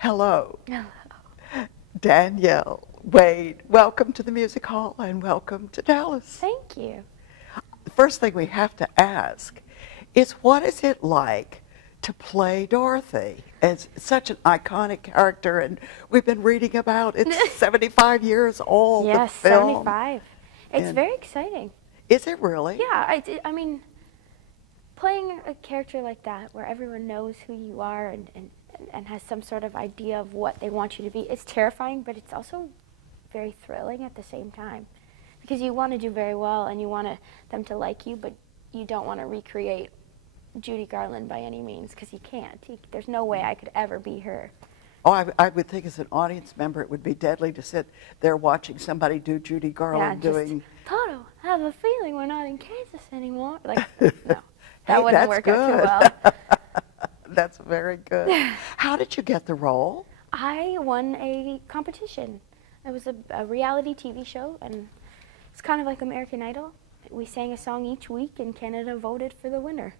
Hello, Hello. Danielle Wade. Welcome to the Music Hall and welcome to Dallas. Thank you. The first thing we have to ask is, what is it like to play Dorothy? It's such an iconic character, and we've been reading about it's 75 years old, Yes, the film. 75. It's And very exciting. is it really? Yeah, I mean, playing a character like that where everyone knows who you are and has some sort of idea of what they want you to be, it's terrifying, but it's also very thrilling at the same time. Because you want to do very well and you want them to like you, but you don't want to recreate Judy Garland by any means, because you can't. There's no way I could ever be her. Oh, I would think as an audience member it would be deadly to sit there watching somebody do Judy Garland doing... Toto, I have a feeling we're not in Kansas anymore. Like, no, that Hey, wouldn't that's work out good. too well. That's very good. How did you get the role? I won a competition. It was a reality TV show, and it's kind of like American Idol. We sang a song each week, and Canada voted for the winner.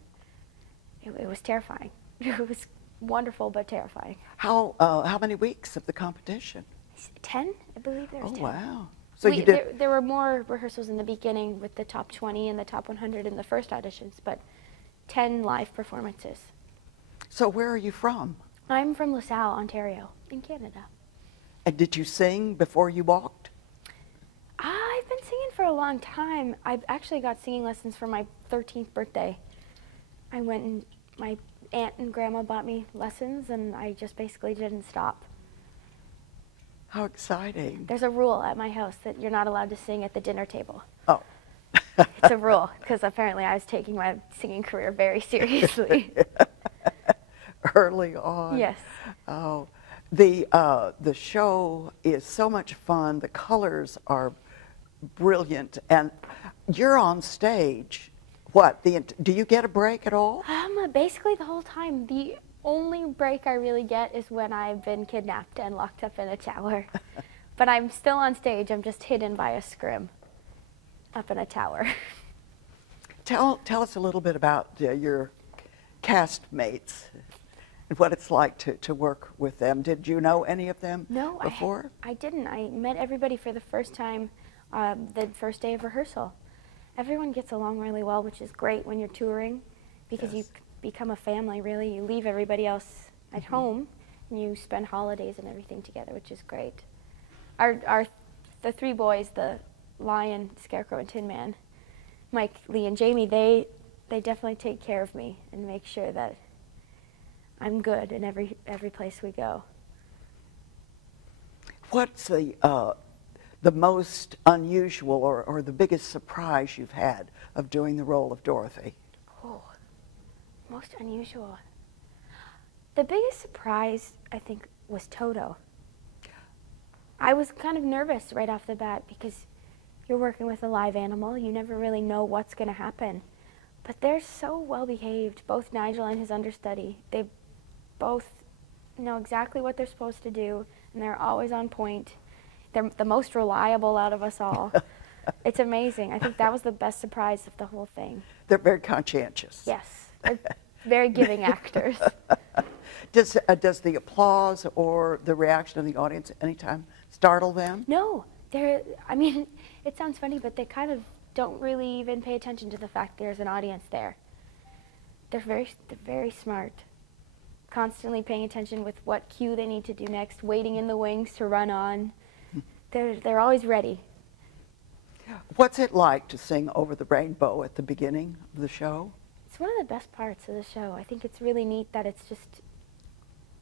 It was terrifying. It was wonderful, but terrifying. How many weeks of the competition? 10, I believe there was 10. Oh, wow. So you did... There were more rehearsals in the beginning with the top 20 and the top 100 in the first auditions, but 10 live performances. So where are you from? I'm from LaSalle, Ontario, in Canada. And did you sing before you walked? I've been singing for a long time. I actually got singing lessons for my 13th birthday. I went and my aunt and grandma bought me lessons, and I just basically didn't stop. How exciting. There's a rule at my house that you're not allowed to sing at the dinner table. Oh. It's a rule, because apparently I was taking my singing career very seriously. Early on. Yes. Oh, the show is so much fun. The colors are brilliant, and you're on stage. What? Do you get a break at all? Basically the whole time. The only break I really get is when I've been kidnapped and locked up in a tower. But I'm still on stage. I'm just hidden by a scrim up in a tower. Tell us a little bit about your castmates and what it's like to work with them. Did you know any of them before? I didn't. I met everybody for the first time the first day of rehearsal. Everyone gets along really well, which is great when you're touring, because you become a family, really. You leave everybody else at home, and you spend holidays and everything together, which is great. The three boys, the Lion, Scarecrow, and Tin Man, Mike, Lee, and Jamie, they definitely take care of me and make sure that I'm good in every place we go. What's the most unusual or the biggest surprise you've had of doing the role of Dorothy? Oh, most unusual. The biggest surprise, I think, was Toto. I was kind of nervous right off the bat because you're working with a live animal. You never really know what's going to happen. But they're so well behaved, both Nigel and his understudy. They both know exactly what they're supposed to do, and they're always on point. They're the most reliable out of us all. It's amazing. I think that was the best surprise of the whole thing. They're very conscientious. Yes. They're very giving actors. Does the applause or the reaction of the audience anytime startle them? No. I mean, it sounds funny, but they kind of don't really even pay attention to the fact there's an audience there. They're very smart. Constantly paying attention with what cue they need to do next, waiting in the wings to run on. They're always ready. What's it like to sing Over the Rainbow at the beginning of the show? It's one of the best parts of the show. I think it's really neat that it's just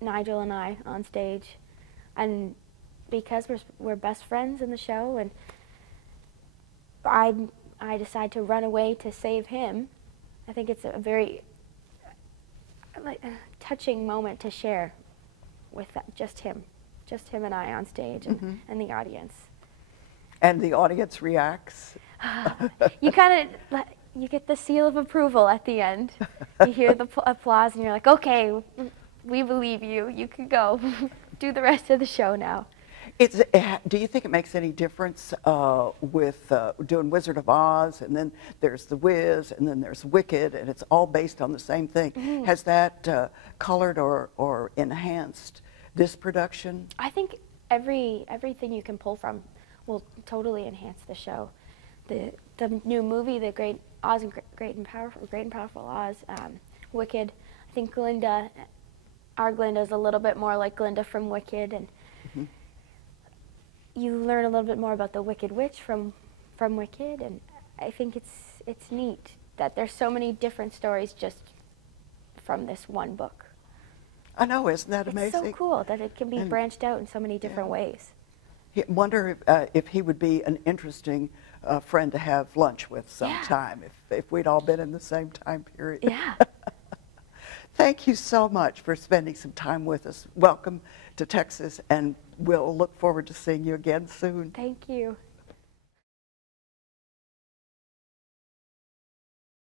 Nigel and I on stage, and because we're best friends in the show, and I decide to run away to save him. I think it's a very touching moment to share with just him and I on stage, and the audience. And the audience reacts? You get the seal of approval at the end. You hear the applause, and you're like, okay, we believe you. You can go. Do the rest of the show now. Do you think it makes any difference with doing Wizard of Oz, and then there's The Wiz, and then there's Wicked, and it's all based on the same thing? Has that colored or enhanced this production? I think everything you can pull from will totally enhance the show. The new movie, The Great Oz and Great and Powerful Oz, Wicked. I think Glinda, our Glinda, is a little bit more like Glinda from Wicked, and you learn a little bit more about the Wicked Witch from Wicked, and I think it's neat that there's so many different stories just from this one book. I know, isn't that amazing? It's so cool that it can be branched out in so many different ways. I wonder if he would be an interesting friend to have lunch with sometime, if we'd all been in the same time period. Yeah. Thank you so much for spending some time with us. Welcome to Texas, and we'll look forward to seeing you again soon. Thank you.